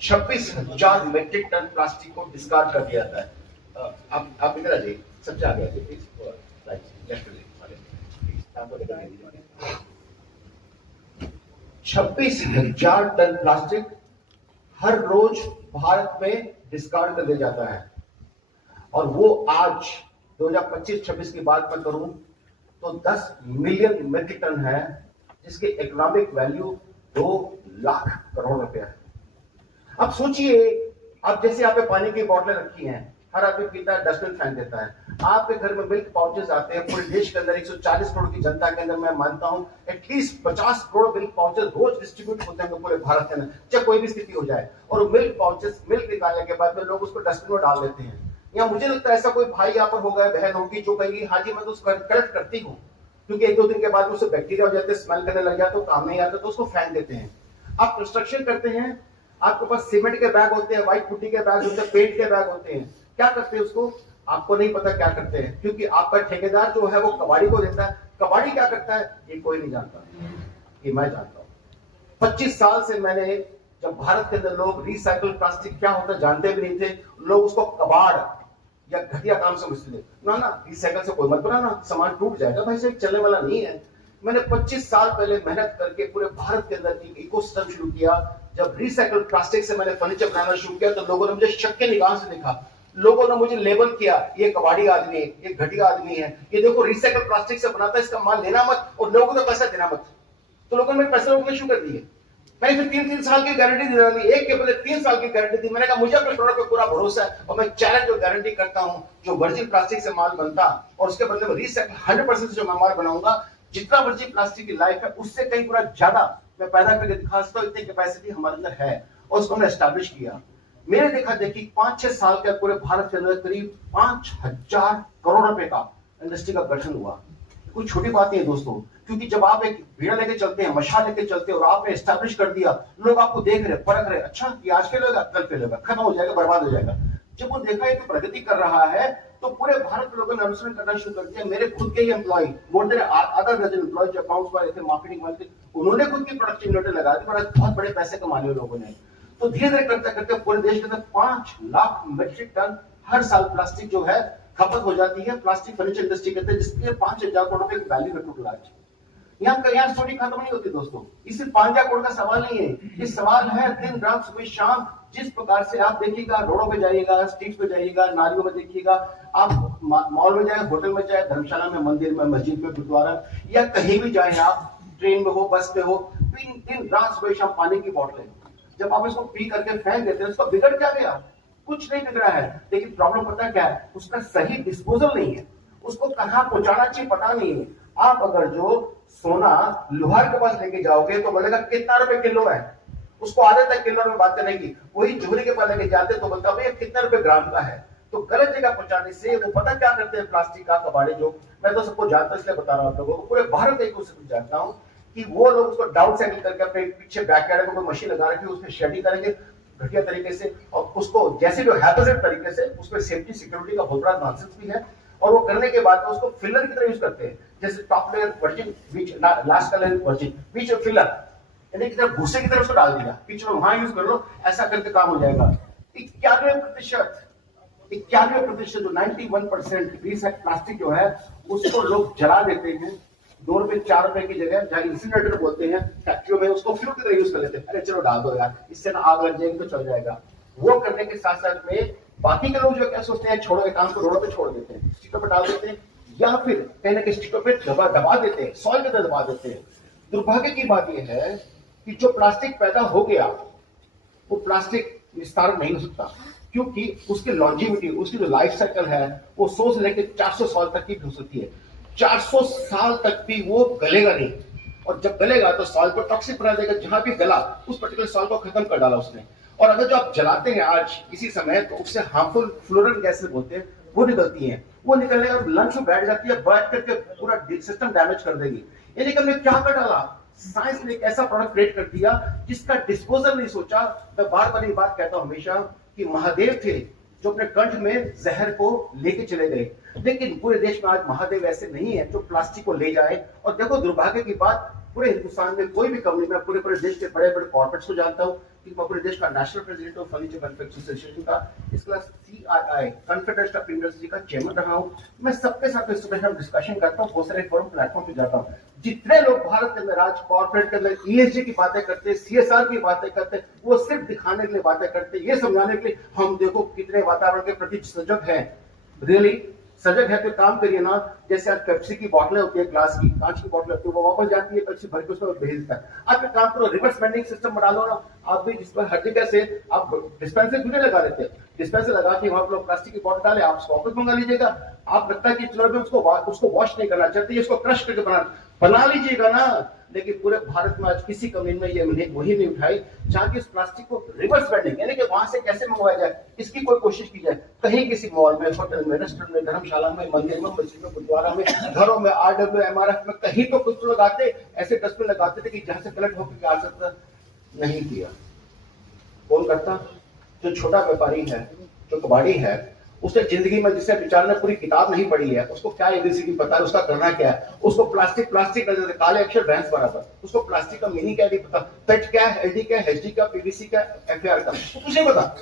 26,000 metric ton plastic को discard कर दिया जाता है। आप इधर आ जाइए, सबसे आगे आ जाइए प्लीज। 26,000 टन प्लास्टिक हर रोज भारत में डिस्कार्ड कर दिया जाता है। और वो आज 2025-26 की बात मैं करूं तो 10 मिलियन मीट्रिक टन है, जिसकी इकोनॉमिक वैल्यू 2 लाख करोड़ रुपया है। अब सोचिए, अब जैसे यहाँ पे पानी की बोतलें रखी हैं, हर आदमी पीता है, डस्टबिन फेंक देता है। आपके घर में मिल्क पाउचेस आते हैं, पूरे देश के अंदर 140 करोड़ की जनता के अंदर मैं मानता हूं एटलीस्ट 50 करोड़ मिल्क पाउचेस रोज डिस्ट्रीब्यूट होते हैं पूरे भारत के अंदर, चाहे कोई भी स्थिति हो जाए। और मिल्क पाउचेस, मिल्क निकालने के बाद में लोग उसको डस्टबिन में डाल देते हैं। या मुझे लगता है ऐसा कोई भाई यहाँ पर होगा, बहन होगी जो कहेगी हाँ जी मैं तो उसको कलेक्ट करती हूँ, क्योंकि 1-2 दिन के बाद उससे बैक्टीरिया हो जाते हैं, स्मेल करने लग जाते, तो काम नहीं आता, तो उसको फेंक देते हैं। आप कंस्ट्रक्शन करते हैं, आपके पास सीमेंट के बैग होते हैं, व्हाइट पुट्टी के बैग होते हैं, पेंट के बैग होते हैं, क्या करते हैं उसको? आपको नहीं पता क्या करते हैं, क्योंकि आपका ठेकेदार जो है वो कबाड़ी को देता है। कबाड़ी क्या करता है ये कोई नहीं जानता, ये मैं जानता हूं। 25 साल से मैंने, जब भारत के अंदर लोग रिसाइकल प्लास्टिक क्या होता है जानते भी नहीं थे, लोग उसको कबाड़ या घटिया काम समझते थे। ना ना, रिसाइकल से कोई मत बनाना, सामान टूट जाएगा भाई, से चलने वाला नहीं है। मैंने 25 साल पहले मेहनत करके पूरे भारत के अंदर एक इकोसिस्टम शुरू किया। जब रिसाइकल प्लास्टिक से मैंने फर्नीचर बनाना शुरू किया तो लोगों ने मुझे शक के निगाह से देखा। लोगों ने मुझे लेबल किया, ये कबाड़ी आदमी है, ये घटिया आदमी है, ये देखो रिसाइकल प्लास्टिक से बनाता है, इसका माल लेना मत और लोगों को पैसा देना मत। तो लोगों ने पैसे रोकने शुरू कर दिए। मैंने फिर 3-3 साल की गारंटी दी, एक के बदले 3 साल की गारंटी दी। मैंने कहा मुझे अपने प्रोडक्ट पे पूरा भरोसा है और मैं चैलेंज और गारंटी करता हूं, जो वर्जिन प्लास्टिक से माल बनता और उसके बदले में रिसाइकल 100% से जो मैं माल बनाऊंगा, जितना वर्जिन प्लास्टिक की लाइफ है उससे कई गुना ज्यादा मैं पैदा करके दिखा सकता हूं। इतनी कैपेसिटी हमारे अंदर है और उसको हमने एस्टैब्लिश किया। मेरे देखा देखी 5-6 साल के पूरे भारत के अंदर करीब 5,000 करोड़ रुपए का इंडस्ट्री का गठन हुआ। कोई छोटी बात नहीं है दोस्तों, क्योंकि जब आप एक भीड़ लेके चलते हैं, मशाल लेके चलते हैं और आपने एस्टैब्लिश कर दिया, लोग आपको देख रहे, परख रहे, अच्छा ये आज फेल होगा, कल फेल होगा, खत्म हो जाएगा, बर्बाद हो जाएगा। जब वो देखा ये तो प्रगति कर रहा है, तो पूरे भारत के लोगों ने अनुसरण करना शुरू कर दिया। मेरे खुद के ही एम्प्लॉय, मोर देन आधा डजन एम्प्लॉय जो अकाउंट्स वाले थे, मार्केटिंग वाले थे, उन्होंने खुद की प्रोडक्शन यूनिट लगा दी और बहुत बड़े पैसे कमा लिए लोगों ने। तो धीरे धीरे करते करते पूरे देश के अंदर 5 लाख मीट्रिक टन हर साल प्लास्टिक जो है खपत हो जाती है। प्लास्टिक फर्नीचर इंडस्ट्री कहते हैं, जिसके 5,000 करोड़ रुपए की वैल्यू है टोटल आज। यहाँ स्टोरी खत्म नहीं होती दोस्तों। इस 5,000 करोड़ का सवाल नहीं है, ये सवाल है दिन रात सुबह शाम जिस प्रकार से आप देखिएगा, रोडों पे जाइएगा, स्ट्रीट पे जाइएगा, नालियों में देखिएगा, आप मॉल में जाए, होटल में जाए, धर्मशाला में, मंदिर में, मस्जिद में, गुरुद्वारा या कहीं भी जाए, आप ट्रेन में हो, बस में हो, दिन रात सुबह शाम पानी की बोतलें, जब आप इसको पी करके फेंक देते हैं, उसका बिगड़ क्या गया? कुछ नहीं बिगड़ा है, लेकिन प्रॉब्लम पता क्या है? उसका सही डिस्पोजल नहीं है, उसको कहां पहुंचाना चाहिए पता नहीं है। आप अगर जो सोना लोहार के पास लेके जाओगे तो बोलेगा कितना रुपए किलो है, उसको आदत है किलो में बात करने की। वही जोहरी के पास लेके जाते तो बोलता भैया कितना रुपए ग्राम का है। तो गलत जगह पहुंचाने से वो पता क्या करते हैं, प्लास्टिक का कबाड़े, जो मैं तो सबको जानता हूं इसलिए बता रहा हूं आप लोगों को, पूरे भारत एक उसको जानता हूं कि वो लोग उसको डाउन साइकिल करके अपने पीछे बैकयार्ड में कोई मशीन लगा रखी है, उसमें शेडिंग करेंगे घटिया तरीके से, और उसको जैसे जो हैजर्ड तरीके से, उसमें सेफ्टी सिक्योरिटी का बहुत बड़ा नॉनसेंस भी है। और वो करने के बाद उसको फिलर की तरह यूज करते हैं, जैसे टॉप लेयर वर्जिन, बीच लास्ट का लेयर वर्जिन, बीच में फिलर, यानी की तरफ भूसे की तरफ उसको डाल दिया, बीच में वहां यूज कर लो, ऐसा करके काम हो जाएगा। 91% जो 91% रिसाइकल प्लास्टिक जो है उसको लोग जला देते हैं। 2 रुपए 4 रुपए की जगह, जहां इंसिनरेटर बोलते हैं फैक्ट्रियों में, उसको फ्यूल की तरह यूज कर लेते हैं। अरे चलो डाल दो यार, इससे ना आग लग जाएगी तो चल जाएगा। वो करने के साथ साथ में बाकी के लोग जो क्या सोचते हैं, छोड़ो, काम को रोडों पे छोड़ देते हैं, स्टिकर पे डाल देते हैं, या फिर कहने के स्टिकर पे दबा देते हैं, सॉइल के अंदर दबा देते हैं। दुर्भाग्य की बात यह है कि जो प्लास्टिक पैदा हो गया वो प्लास्टिक विस्तार नहीं हो सकता, क्योंकि उसकी लॉन्जिविटी, उसकी जो लाइफ साइकिल है वो 100 से लेकर 400 साल तक की हो सकती है। 400 साल तक भी वो गलेगा नहीं, और जब गलेगा तो सॉइल को टॉक्सिक बना देगा। जहां भी गला उस पर्टिकुलर सॉइल को खत्म कर डाला उसने। और अगर जो आप जलाते हैं आज इसी समय, तो उससे हार्मफुल फ्लोरेंट गैसेस बोलते हैं, वो निकलती हैं। वो निकलने और लंग्स में बैठ जाती है, बैठ करके पूरा सिस्टम डैमेज कर देगी। यानी कि हमने क्या कर डाला, साइंस ने एक ऐसा प्रोडक्ट क्रिएट कर दिया जिसका डिस्पोजल नहीं सोचा। मैं बार बार ये बात कहता हूं हमेशा कि महादेव थे जो अपने कंठ में जहर को लेके चले गए, लेकिन पूरे देश में आज महादेव ऐसे नहीं है जो प्लास्टिक को ले जाए। और देखो दुर्भाग्य की बात, पूरे हिंदुस्तान में कोई भी कंपनी में, पूरे देश के बड़े बड़े कॉर्पोरेट्स को जानता हूं, कि मैं पूरे देश का national president of furniture manufacturers association का, इसका CRI कॉन्फेडरेशन ऑफ इंडस्ट्री का चेयरमैन रहा हूं। मैं सबके साथ इस तरह डिस्कशन करता हूं, बहुत सारे फोरम प्लेटफॉर्म पे जाता हूं। जितने लोग भारत के अंदर आज कॉर्पोरेट के अंदर ESG की बातें करते हैं, CSR की बातें करते हैं, वो सिर्फ दिखाने के लिए बातें करते हैं, ये समझाने के लिए हम देखो कितने वातावरण के प्रति सजग हैं। रियली सजग है तो काम करिए ना। जैसे आज पेप्सी की बोतलें होती है, ग्लास की, कांच की बोतलें होती है, वो वापस जाती है, पेप्सी भर के उसमें भेज देता है। आप एक काम करो, रिवर्स वेंडिंग सिस्टम बना लो ना। आप भी जिस पर हर जगह से आप डिस्पेंसर क्यों नहीं लगा देते? डिस्पेंसर लगा के वहां पर प्लास्टिक की बोतल डाले, आप वापस मंगा लीजिएगा। आप लगता है कि चलो भी उसको वॉश नहीं करना चाहते, इसको क्रश करके बना लीजिएगा ना। लेकिन पूरे भारत में आज किसी कम्युनिटी में ये वही नहीं उठाई जहां की इस प्लास्टिक को रिवर्स वेंडिंग यानी कि वहां से कैसे मंगवाया जाए, इसकी कोई कोशिश की जाए। कहीं किसी मॉल में, होटल में, रेस्टोरेंट में, धर्मशाला में, मंदिर में, मस्जिद में, गुरुद्वारा में, घरों में, RWMRF में कहीं तो कुछ तो लगाते, ऐसे डस्टबिन लगाते थे कि जहां से कलेक्ट होकर आ सकता। नहीं किया। कौन करता? जो छोटा व्यापारी है, जो कबाड़ी है, उसने जिंदगी में जिसने बेचारे ने पूरी किताब नहीं पढ़ी है, उसको क्या ABCD पता है, उसका करना क्या है। उसको प्लास्टिक प्लास्टिक नजर, काले अक्षर भैंस बराबर, उसको प्लास्टिक का मीनिंग क्या नहीं पता, पेट क्या है, LD क्या है, HD क्या, PVC क्या, FAR का, उसको कुछ नहीं पता।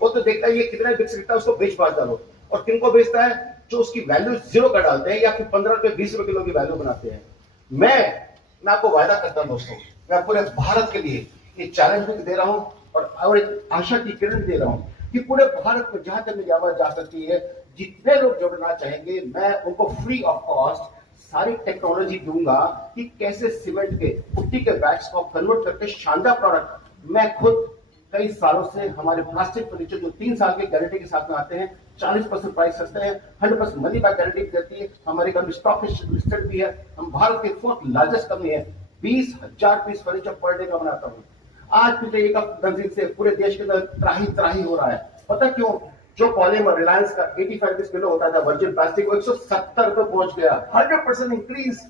वो तो देखता है ये कितना बिक सकता है, उसको बेच बाज डालो। और किनको बेचता है? जो उसकी वैल्यू 0 कर डालते हैं या फिर 15 रुपए 20 रुपए किलो की वैल्यू बनाते हैं। मैं आपको वायदा करता हूं दोस्तों, मैं पूरे भारत के लिए ये चैलेंज भी दे रहा हूं और एक आशा की किरण दे रहा हूं कि पूरे भारत में जहां तक मेरी आवाज जा सकती है, जितने लोग जुड़ना चाहेंगे, मैं उनको फ्री ऑफ कॉस्ट सारी टेक्नोलॉजी दूंगा कि कैसे सीमेंट के पुट्टी के बैग्स को कन्वर्ट करके शानदार प्रोडक्ट। मैं खुद कई सालों से हमारे प्लास्टिक फर्नीचर जो 3 साल की गारंटी के साथ में आते हैं, 40% प्राइस सस्ते हैं, 100% मनी बैक गारंटी देती है। हमारी कंपनी स्टॉक लिस्टेड भी है। हम भारत के 4th लार्जेस्ट कंपनी है। 20,000 पीस फर्नीचर पर डे का बनाता हूँ। आज पिछले एक हफ्ते दिन से पूरे देश के अंदर त्राही हो रहा है। पता क्यों? जो पॉलीमर रिलायंस का 85 रुपीज किलो होता था वर्जिन प्लास्टिक, वो 170 रुपए पहुंच गया। 100% इंक्रीज।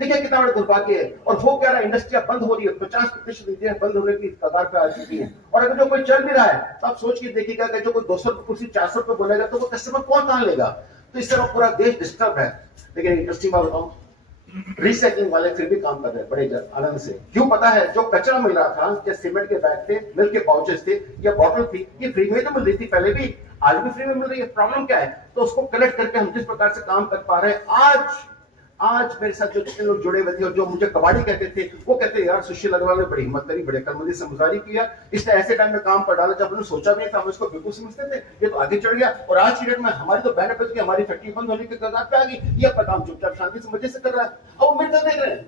देखिए कितना बड़ा दुर्भाग्य है। और वो कह रहा है इंडस्ट्रिया बंद हो रही है, 50% इंडिया बंद होने की कगार पे आ चुकी है। और अगर जो कोई चल भी रहा है तो आप सोच के देखिएगा कि जो कोई 200 रुपए कुर्सी 400 रुपए बोलेगा तो वो कस्टमर कौन कहां लेगा? तो इस तरह पूरा देश डिस्टर्ब है। लेकिन इंडस्ट्री में बताऊं, रिसाइकलिंग वाले फिर भी काम कर रहे हैं बड़े आनंद से। क्यों पता है? जो कचरा मिल रहा था, या सीमेंट के बैग थे, मिल्क के पाउचेस थे, या बॉटल थी, ये फ्री में तो मिल रही थी पहले भी, आज भी फ्री में मिल रही है। प्रॉब्लम क्या है? तो उसको कलेक्ट करके हम जिस प्रकार से काम कर पा रहे हैं, आज मेरे साथ जो जितने लोग जुड़े हुए थे और जो मुझे कबाड़ी कहते थे, वो कहते यार सुशील अग्रवाल ने बड़ी हिम्मत करी, बड़े कलमंदी समझदारी किया, इसने ऐसे टाइम में काम पर डाला जब उन्होंने सोचा भी नहीं था। हम इसको बिल्कुल समझते थे, ये तो आगे चढ़ गया। और आज की डेट में हमारी तो बैनर पे हमारी फैक्ट्री बंद होने के कगार पे आ गई, ये अपना काम चुपचाप शांति से मजे से कर रहा है। अब वो मेरे देख रहे हैं,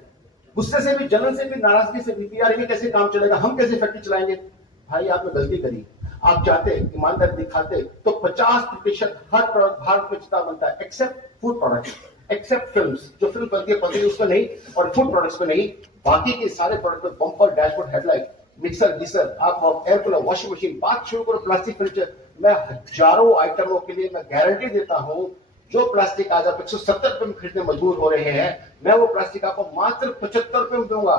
गुस्से से भी, जलन से भी, नाराजगी से भी, यार ये कैसे काम चलेगा, हम कैसे फैक्ट्री चलाएंगे। भाई आपने गलती करी। आप चाहते ईमानदारी दिखाते तो 50% हर प्रोडक्ट भारत में जितना बनता है, except food products, except films, जो फिल्म बनती है उसमें नहीं, और फूड प्रोडक्ट्स में नहीं, बाकी के सारे प्रोडक्ट में bumper, dashboard, headlight, mixer, geyser, आप एयर कूलर, वॉशिंग मशीन, बात शुरू करो प्लास्टिक फर्नीचर। मैं हजारों आइटमों के लिए मैं गारंटी देता हूं। जो प्लास्टिक आज आप 170 रुपए में खरीदने मजबूर हो रहे हैं, मैं वो प्लास्टिक आपको मात्र 75 रुपए में दूंगा,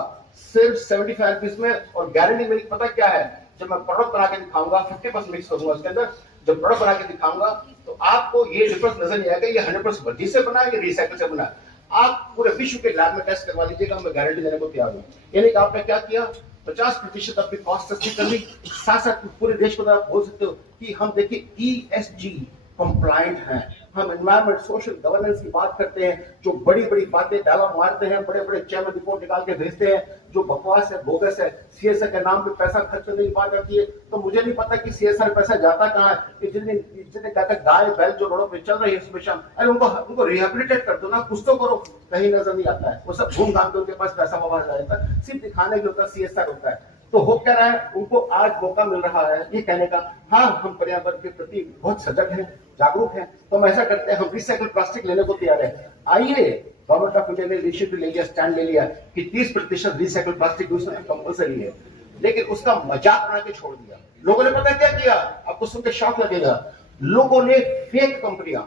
सिर्फ 75 रुपीज में। और गारंटी मेरी पता क्या है? जब मैं प्रोडक्ट बना के दिखाऊंगा, 50% मिक्स करूंगा उसके अंदर, जब प्रोडक्ट बना के दिखाऊंगा तो आपको ये डिफरेंस नजर नहीं आएगा ये 100% वर्जी से बना है, ये रिसाइकल से बना है। आप पूरे विश्व के लैब में टेस्ट करवा लीजिएगा, मैं गारंटी देने को तैयार हूं। यानी कि आपने क्या किया? 50% अपनी कॉस्ट सस्ती कर ली, साथ साथ पूरे देश को आप बोल सकते हो कि हम देखिए ESG कंप्लायंट हैं, हम एनवायरमेंट, सोशल गवर्नेंस की बात करते हैं। जो बड़ी बड़ी बातें डायलॉग मारते हैं, बड़े बड़े चैनल रिपोर्ट निकाल के भेजते हैं, जो बकवास है, बोगस है, CSR के नाम पे पैसा खर्च करने की बात आती है, तो मुझे नहीं पता कि CSR पैसा जाता कहां है। कि जितने कहते गाय बैल जो रोडों पे चल रही है सुबह शाम, अरे उनको रिहेबिलिटेट कर दो ना, कुछ तो करो। कहीं नजर नहीं आता है, वो सब घूम घाम के उनके पास पैसा वापस आ जाता है, सिर्फ दिखाने के होता है, CSR होता है। तो हो क्या रहा है? उनको आज मौका मिल रहा है ये कहने का, हाँ हम पर्यावरण के प्रति बहुत सजग हैं, जागरूक हैं, तो हम ऐसा करते हैं, हम रिसाइकल प्लास्टिक लेने को तैयार है। आइए, गवर्नमेंट ऑफ इंडिया ने इनिशिएटिव ले लिया, स्टैंड ले लिया कि 30% रिसाइकल प्लास्टिक यूज करना कंपल्सरी है, लेकिन उसका मजाक बना के छोड़ दिया। लोगों ने पता क्या किया? आपको सुनकर शॉक लगेगा। लोगों ने फेक कंपनियां,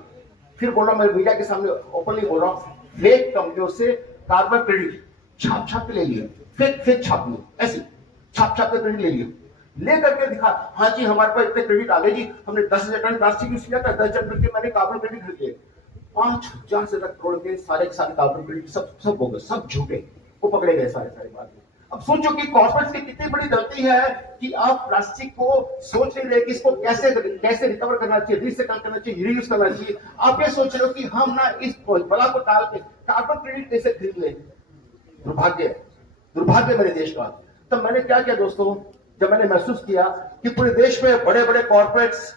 फिर बोल रहा हूं, मैं मीडिया के सामने ओपनली बोल रहा हूं, फेक कंपनियों से कार्बन क्रेडिट छाप के ले लिए, फेक छाप ली, ऐसी छाप के क्रेडिट ले लिए, लेकर के दिखा, हाँ जी हमारे पास इतने क्रेडिट आ गए जी, हमने 10,000 टन प्लास्टिक यूज किया था, 10,000 टन के मैंने कार्बन क्रेडिट खरीदे। 5,000 से तक करोड़ के सारे कार्बन क्रेडिट सब बोगस, सब झूठे, वो पकड़े गए सारे बात में। अब सोचो कि कॉर्पोरेट्स की कितनी बड़ी गलती है कि आप प्लास्टिक को सोच नहीं रहे कि इसको कैसे कैसे रिकवर करना चाहिए, रिसाइकल करना चाहिए, रीयूज करना चाहिए। आप ये सोच रहे हो कि हम ना इस बला को टाल के कार्बन क्रेडिट कैसे खरीद लें। दुर्भाग्य, दुर्भाग्य मेरे देश का। तब मैंने क्या किया दोस्तों, जब मैंने महसूस किया कि पूरे देश में बड़े बड़े कॉर्पोरेट्स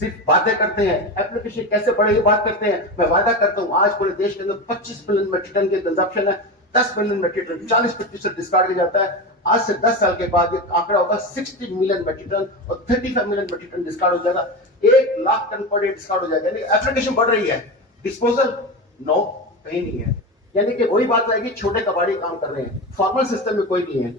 सिर्फ बातें करते हैं, एप्लीकेशन कैसे बढ़ेगी बात करते हैं। मैं वादा करता हूं आज पूरे देश के अंदर 25 मिलियन मेट्रिक टन की कंजप्शन है, 10 मिलियन मेट्रिक टन 40% डिस्कार्ड किया जाता है। आज से 10 साल के बाद ये आंकड़ा होगा 60 मिलियन मेट्रिक टन और 35 मिलियन मेट्रिक टन डिस्कार्ड हो जाएगा। 1 lakh ton per day discard हो जाएगा। यानी एप्लीकेशन बढ़ रही है, डिस्पोजल नो, कहीं नहीं है। यानी कि वही बात आएगी, छोटे कबाड़ी काम कर रहे हैं, फॉर्मल सिस्टम में कोई नहीं है।